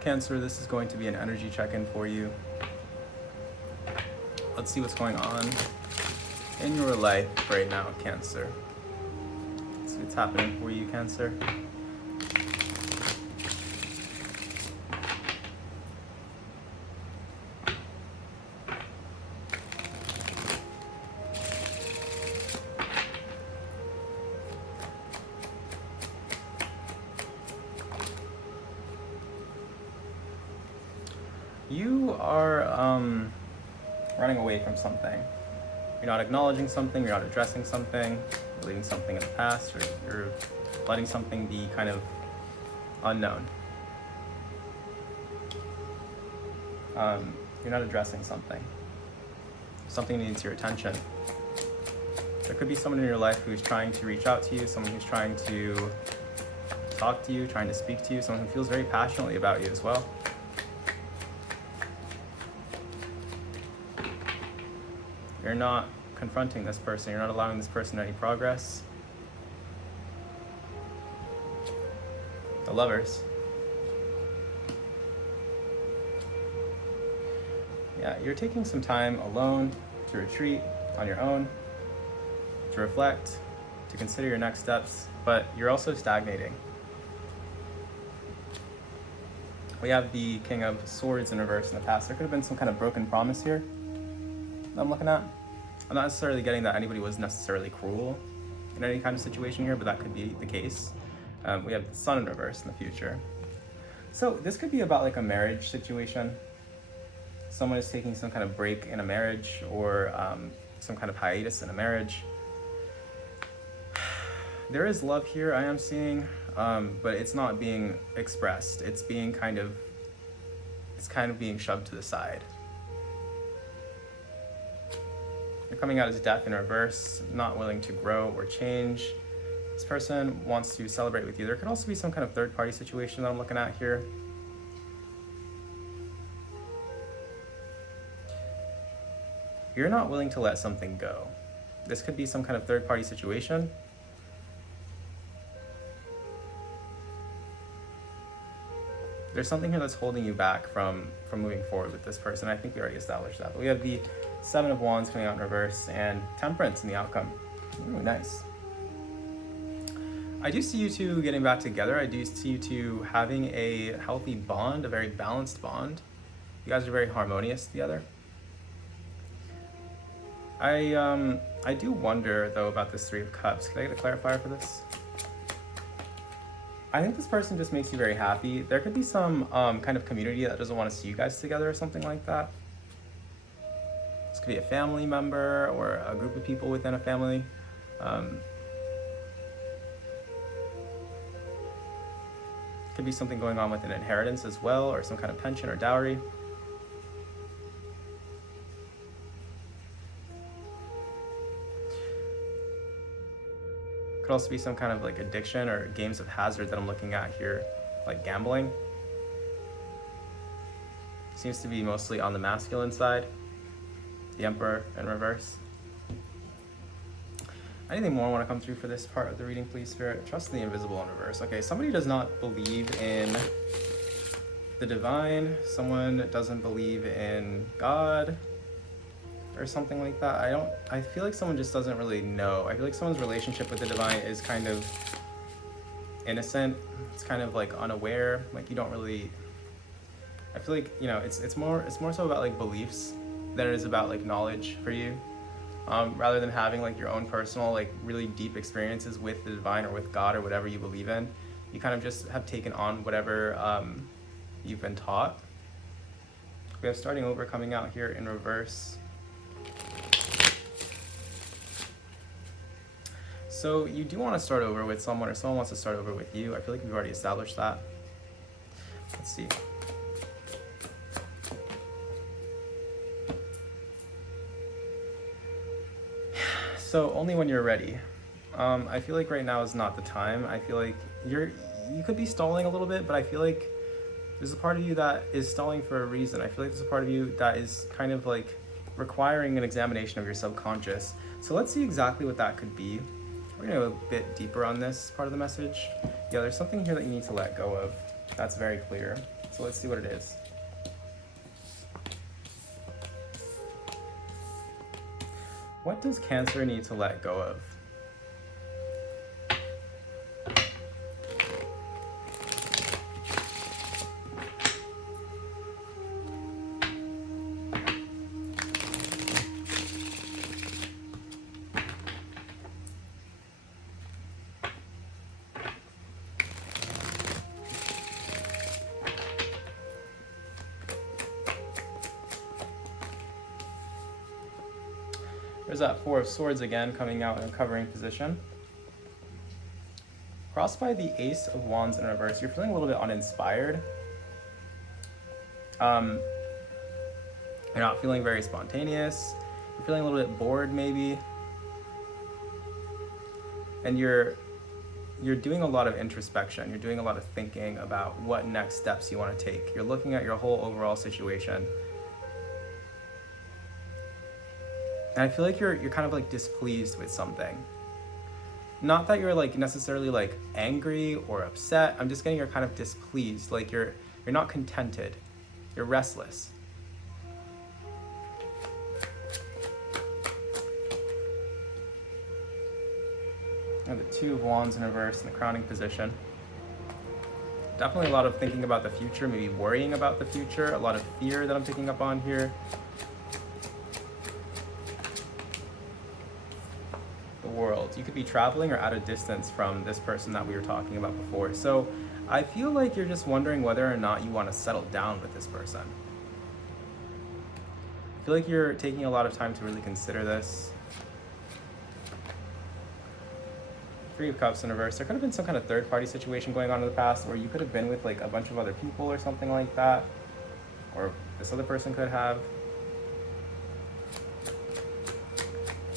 Cancer, this is going to be an energy check-in for you. Let's see what's going on in your life right now, Cancer. Let's see what's happening for you, Cancer. You are running away from something. You're not acknowledging something, you're not addressing something, you're leaving something in the past, or you're letting something be kind of unknown. You're not addressing something. Something needs your attention. There could be someone in your life who's trying to reach out to you, someone who's trying to talk to you, trying to speak to you, someone who feels very passionately about you as well. You're not confronting this person. You're not allowing this person any progress. The Lovers. Yeah, you're taking some time alone to retreat on your own, to reflect, to consider your next steps, but you're also stagnating. We have the King of Swords in reverse in the past. There could have been some kind of broken promise here that I'm looking at. I'm not necessarily getting that anybody was necessarily cruel in any kind of situation here, but that could be the case. We have the Sun in reverse in the future. So this could be about like a marriage situation. Someone is taking some kind of break in a marriage, or some kind of hiatus in a marriage. There is love here, I am seeing, but it's not being expressed. It's kind of being shoved to the side. You're coming out as death in reverse, not willing to grow or change. This person wants to celebrate with you. There could also be some kind of third-party situation that I'm looking at here. You're not willing to let something go. This could be some kind of third-party situation. There's something here that's holding you back from moving forward with this person. I think we already established that. But we have the Seven of Wands coming out in reverse and Temperance in the outcome. Ooh, nice. I do see you two getting back together. I do see you two having a healthy bond, a very balanced bond. You guys are very harmonious together. I do wonder though about this Three of Cups. Can I get a clarifier for this? I think this person just makes you very happy. There could be some kind of community that doesn't want to see you guys together or something like that. This could be a family member or a group of people within a family. Could be something going on with an inheritance as well, or some kind of pension or dowry. Could also be some kind of like addiction or games of hazard that I'm looking at here, like gambling. Seems to be mostly on the masculine side. The Emperor in reverse. Anything more want to come through for this part of the reading, please, Spirit? Trust the invisible in reverse. Okay, somebody does not believe in the divine. Someone doesn't believe in God or something like that. I feel like someone just doesn't really know. I feel like someone's relationship with the divine is kind of innocent. It's kind of like unaware. Like you don't really, I feel like, you know, it's more so about like beliefs than it is about like knowledge for you. Rather than having like your own personal, like really deep experiences with the divine or with God or whatever you believe in, you kind of just have taken on whatever you've been taught. We have starting over coming out here in reverse. So you do want to start over with someone, or someone wants to start over with you. I feel like we've already established that. Let's see. So only when you're ready. I feel like right now is not the time. I feel like you could be stalling a little bit, but I feel like there's a part of you that is stalling for a reason. I feel like there's a part of you that is kind of like requiring an examination of your subconscious. So let's see exactly what that could be. We're gonna go a bit deeper on this part of the message. Yeah, there's something here that you need to let go of. That's very clear. So let's see what it is. What does Cancer need to let go of? There's that Four of Swords again, coming out in a covering position. Crossed by the Ace of Wands in reverse, you're feeling a little bit uninspired. You're not feeling very spontaneous. You're feeling a little bit bored, maybe. And you're doing a lot of introspection. You're doing a lot of thinking about what next steps you want to take. You're looking at your whole overall situation. And I feel like you're kind of like displeased with something. Not that you're like necessarily like angry or upset. I'm just getting you're kind of displeased. Like you're not contented. You're restless. And the Two of Wands in reverse in the crowning position. Definitely a lot of thinking about the future, maybe worrying about the future. A lot of fear that I'm picking up on here. World. You could be traveling or at a distance from this person that we were talking about before. So I feel like you're just wondering whether or not you want to settle down with this person. I feel like you're taking a lot of time to really consider this. Three of Cups in reverse. There could have been some kind of third-party situation going on in the past, or you could have been with like a bunch of other people or something like that, or this other person could have.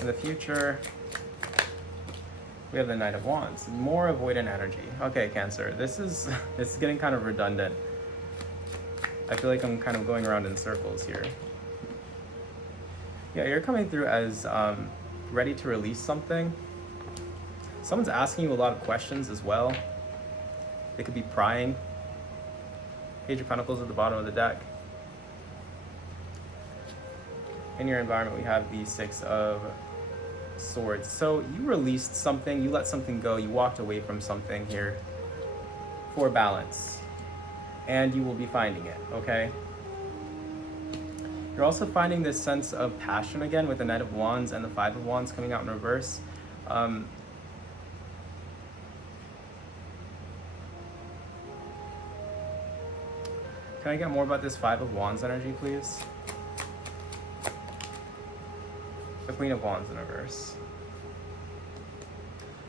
In the future, we have the Knight of Wands, more avoidant energy. Okay, Cancer, this is getting kind of redundant. I feel like I'm kind of going around in circles here. Yeah, you're coming through as ready to release something. Someone's asking you a lot of questions as well. They could be prying. Page of Pentacles at the bottom of the deck. In your environment, we have the Six of Swords. So you released something, you let something go, you walked away from something here for balance, and you will be finding it, okay? You're also finding this sense of passion again with the Knight of Wands and the Five of Wands coming out in reverse. Can I get more about this Five of Wands energy, please? The Queen of Wands in reverse.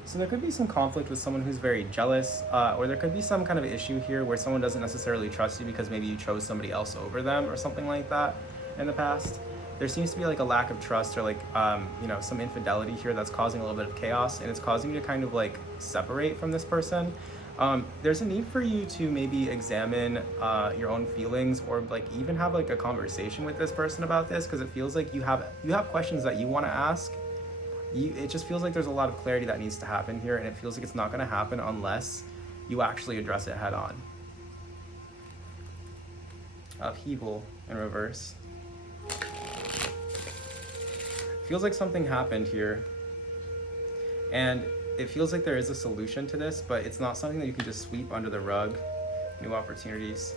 So there could be some conflict with someone who's very jealous, or there could be some kind of issue here where someone doesn't necessarily trust you because maybe you chose somebody else over them or something like that in the past. There seems to be like a lack of trust or like, some infidelity here that's causing a little bit of chaos, and it's causing you to kind of like separate from this person. There's a need for you to maybe examine your own feelings, or like even have like a conversation with this person about this, because it feels like you have questions that you want to ask. It just feels like there's a lot of clarity that needs to happen here, and it feels like it's not going to happen unless you actually address it head on. Upheaval in reverse. Feels like something happened here, and it feels like there is a solution to this, but it's not something that you can just sweep under the rug. New opportunities.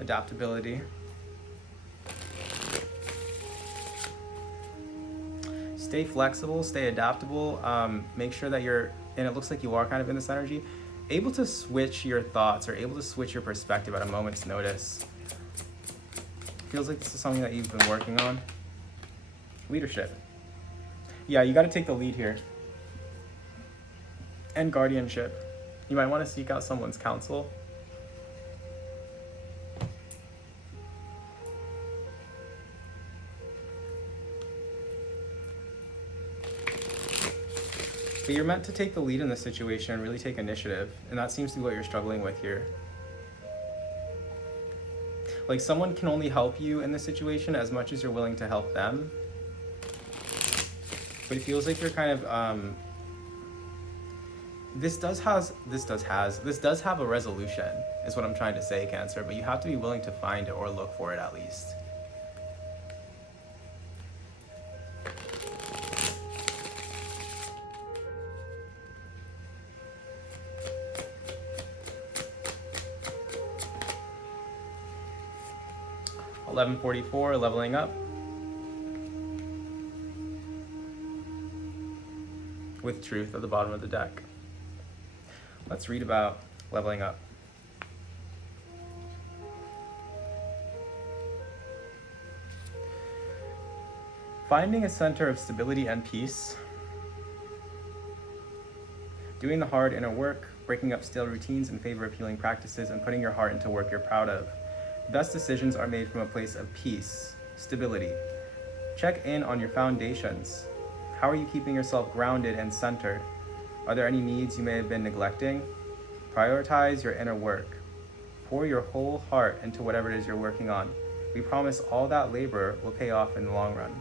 Adaptability. Stay flexible, stay adaptable. Make sure that you're, and it looks like you are kind of in this energy, able to switch your thoughts or able to switch your perspective at a moment's notice. Feels like this is something that you've been working on. Leadership. Yeah, you got to take the lead here. And guardianship. You might want to seek out someone's counsel. But you're meant to take the lead in this situation and really take initiative, and that seems to be what you're struggling with here. Like, someone can only help you in this situation as much as you're willing to help them. But it feels like you're kind of this does have a resolution, is what I'm trying to say, Cancer, but you have to be willing to find it or look for it at least. $11.44, leveling up. With truth at the bottom of the deck. Let's read about leveling up. Finding a center of stability and peace. Doing the hard inner work, breaking up stale routines in favor of healing practices, and putting your heart into work you're proud of. The best decisions are made from a place of peace, stability. Check in on your foundations. How are you keeping yourself grounded and centered? Are there any needs you may have been neglecting? Prioritize your inner work. Pour your whole heart into whatever it is you're working on. We promise all that labor will pay off in the long run.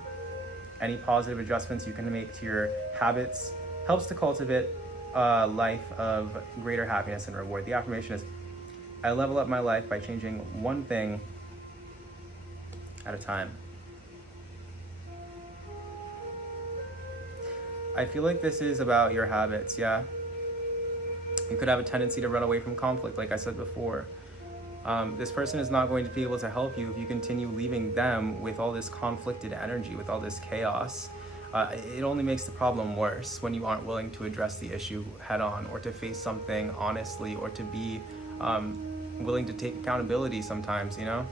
Any positive adjustments you can make to your habits helps to cultivate a life of greater happiness and reward. The affirmation is, I level up my life by changing one thing at a time. I feel like this is about your habits, yeah? You could have a tendency to run away from conflict, like I said before. This person is not going to be able to help you if you continue leaving them with all this conflicted energy, with all this chaos. It only makes the problem worse when you aren't willing to address the issue head on, or to face something honestly, or to be willing to take accountability sometimes, you know?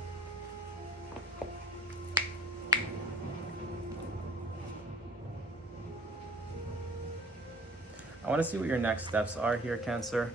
I want to see what your next steps are here, Cancer.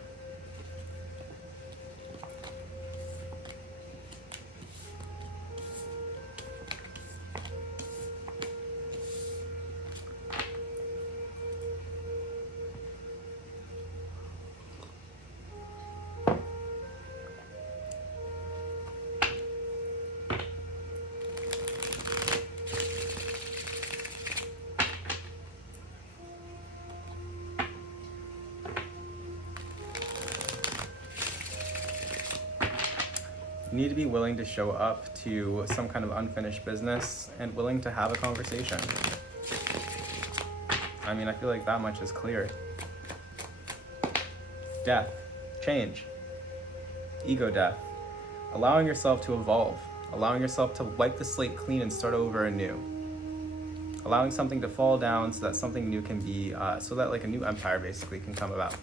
You need to be willing to show up to some kind of unfinished business and willing to have a conversation. I mean, I feel like that much is clear. Death, change, ego death, allowing yourself to evolve, allowing yourself to wipe the slate clean and start over anew, allowing something to fall down so that something new can be, so that like a new empire basically can come about,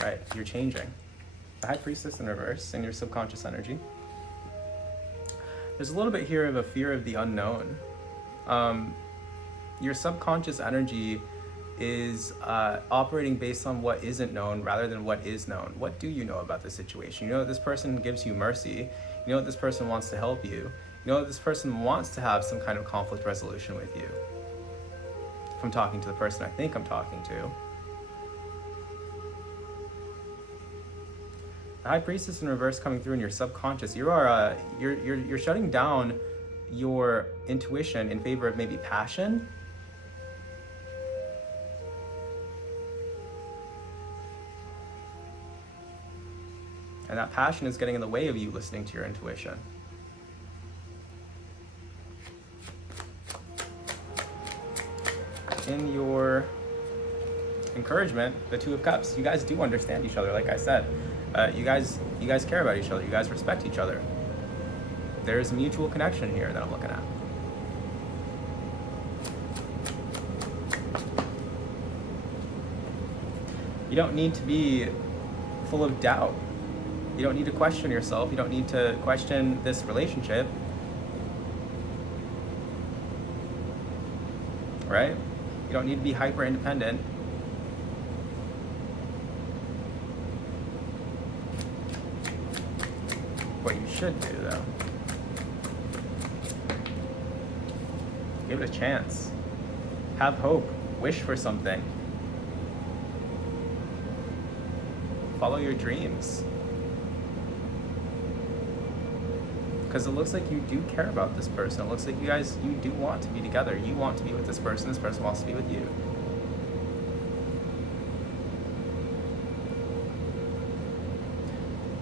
right? You're changing. The High Priestess in reverse in your subconscious energy. There's a little bit here of a fear of the unknown. Your subconscious energy is operating based on what isn't known rather than what is known. What do you know about the situation? You know that this person gives you mercy. You know that this person wants to help you. You know that this person wants to have some kind of conflict resolution with you. If I'm talking to the person I think I'm talking to. The High Priestess in reverse coming through in your subconscious. You're shutting down your intuition in favor of maybe passion. And that passion is getting in the way of you listening to your intuition. In your encouragement, the Two of Cups, you guys do understand each other, like I said. You guys care about each other. You guys respect each other. There's a mutual connection here that I'm looking at. You don't need to be full of doubt. You don't need to question yourself. You don't need to question this relationship. Right? You don't need to be hyper independent. What you should do, though, give it a chance. Have hope. Wish for something. Follow your dreams. Because it looks like you do care about this person. It looks like you do want to be together. You want to be with this person wants to be with you.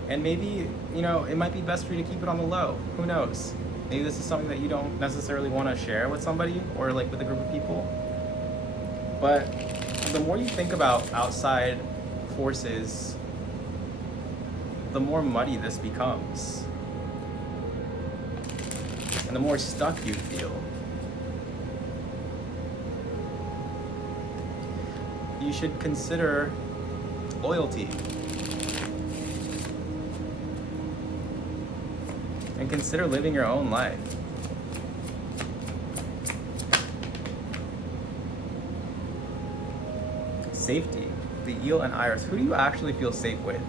And maybe, you know, it might be best for you to keep it on the low. Who knows? Maybe this is something that you don't necessarily want to share with somebody or like with a group of people. But the more you think about outside forces, the more muddy this becomes. And the more stuck you feel. You should consider loyalty. And consider living your own life. Safety. The eel and iris. Who do you actually feel safe with?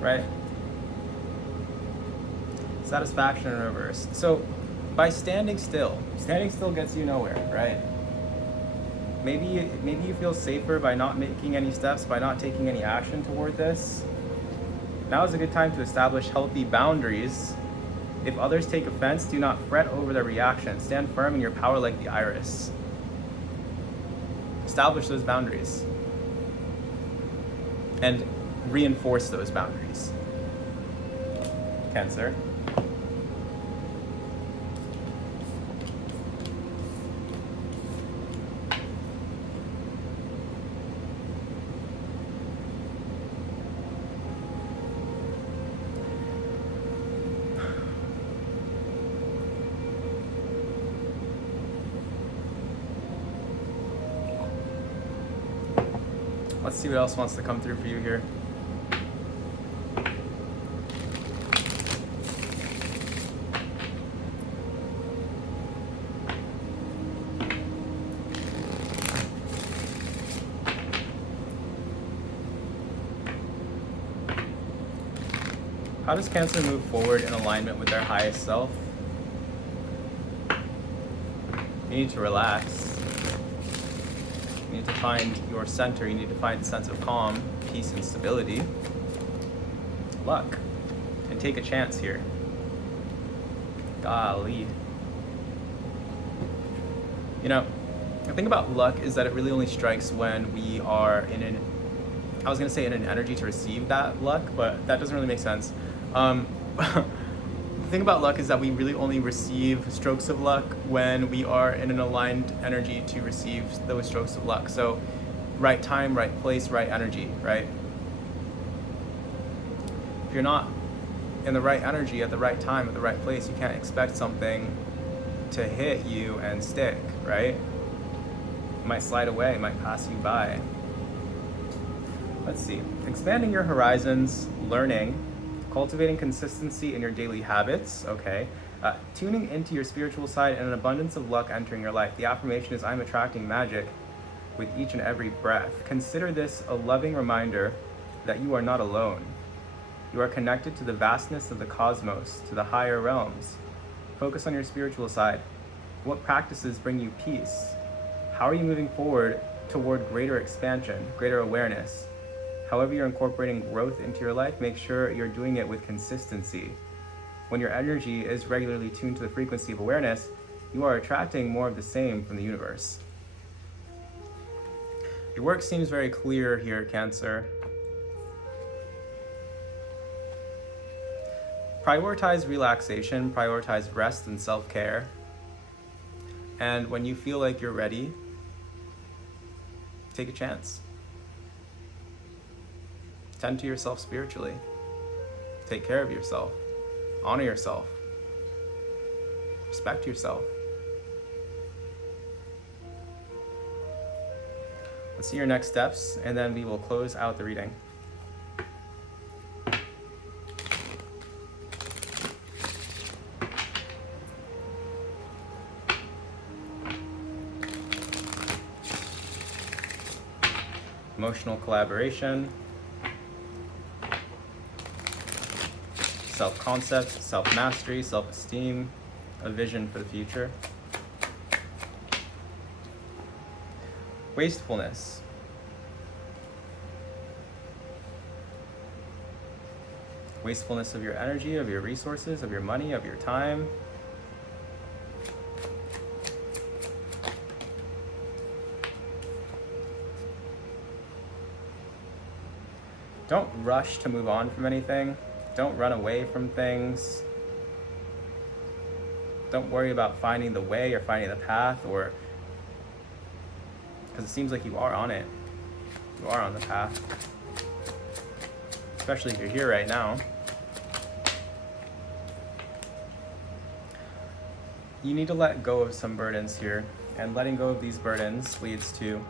Right? Satisfaction in reverse. So by standing still gets you nowhere, right? Maybe you feel safer by not making any steps, by not taking any action toward this. Now is a good time to establish healthy boundaries. If others take offense, do not fret over their reaction. Stand firm in your power like the iris. Establish those boundaries. And reinforce those boundaries. Cancer. Let's see what else wants to come through for you here. How does Cancer move forward in alignment with their highest self? You need to relax. You need to find your center. You need to find a sense of calm, peace, and stability. Luck. And take a chance here. Golly. You know, the thing about luck is that it really only strikes when we are in an, I was going to say in an energy to receive that luck, but that doesn't really make sense. The thing about luck is that we really only receive strokes of luck when we are in an aligned energy to receive those strokes of luck. So right time, right place, right energy, right? If you're not in the right energy at the right time, at the right place, you can't expect something to hit you and stick, right? It might slide away, it might pass you by. Let's see. Expanding your horizons, learning, cultivating consistency in your daily habits, okay. Tuning into your spiritual side and an abundance of luck entering your life. The affirmation is, I'm attracting magic with each and every breath. Consider this a loving reminder that you are not alone. You are connected to the vastness of the cosmos, to the higher realms. Focus on your spiritual side. What practices bring you peace? How are you moving forward toward greater expansion, greater awareness? However you're incorporating growth into your life, make sure you're doing it with consistency. When your energy is regularly tuned to the frequency of awareness, you are attracting more of the same from the universe. Your work seems very clear here, Cancer. Prioritize relaxation, prioritize rest and self-care. And when you feel like you're ready, take a chance. Tend to yourself spiritually. Take care of yourself. Honor yourself. Respect yourself. Let's see your next steps, and then we will close out the reading. Emotional collaboration. Self-concept, self-mastery, self-esteem, a vision for the future. Wastefulness. Wastefulness of your energy, of your resources, of your money, of your time. Don't rush to move on from anything. Don't run away from things. Don't worry about finding the way or finding the path, or because it seems like you are on it. You are on the path. Especially if you're here right now. You need to let go of some burdens here, and letting go of these burdens leads to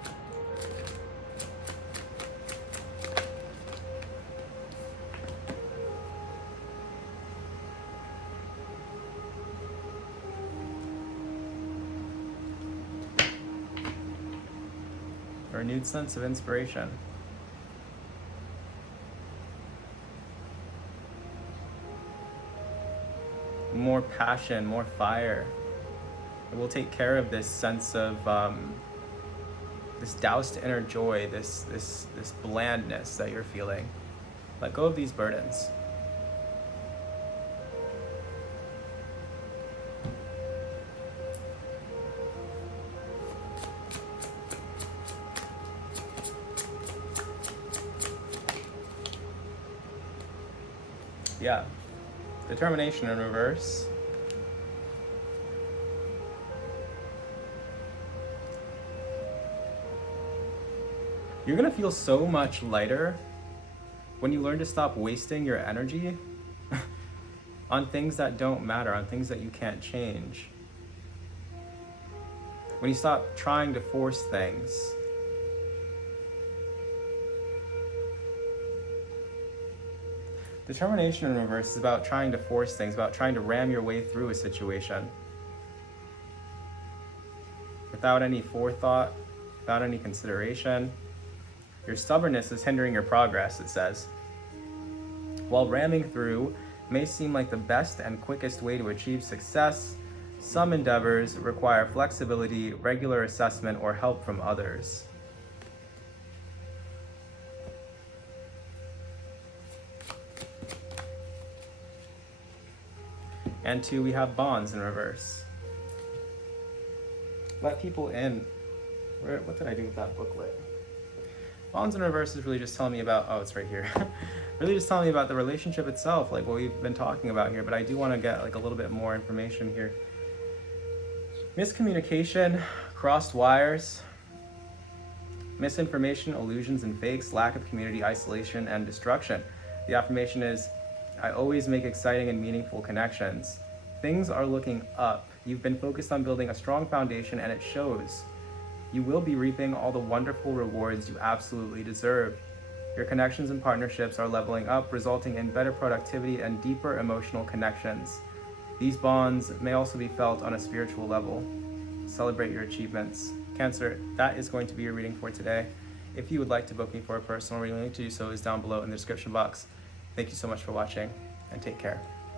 a renewed sense of inspiration. More passion, more fire. It will take care of this sense of this doused inner joy, this blandness that you're feeling. Let go of these burdens. Yeah. Determination in reverse. You're gonna feel so much lighter when you learn to stop wasting your energy on things that don't matter, on things that you can't change. When you stop trying to force things. Determination in reverse is about trying to force things, about trying to ram your way through a situation without any forethought, without any consideration. Your stubbornness is hindering your progress, it says. While ramming through may seem like the best and quickest way to achieve success, some endeavors require flexibility, regular assessment, or help from others. And 2, we have bonds in reverse. Let people in. What did I do with that booklet? Bonds in reverse is really just telling me about, oh, it's right here. Really just telling me about the relationship itself, like what we've been talking about here, but I do want to get like a little bit more information here. Miscommunication, crossed wires, misinformation, illusions and fakes, lack of community, isolation, and destruction. The affirmation is, I always make exciting and meaningful connections. Things are looking up. You've been focused on building a strong foundation, and it shows. You will be reaping all the wonderful rewards you absolutely deserve. Your connections and partnerships are leveling up, resulting in better productivity and deeper emotional connections. These bonds may also be felt on a spiritual level. Celebrate your achievements. Cancer, that is going to be your reading for today. If you would like to book me for a personal reading, the link to do so is down below in the description box. Thank you so much for watching, and take care.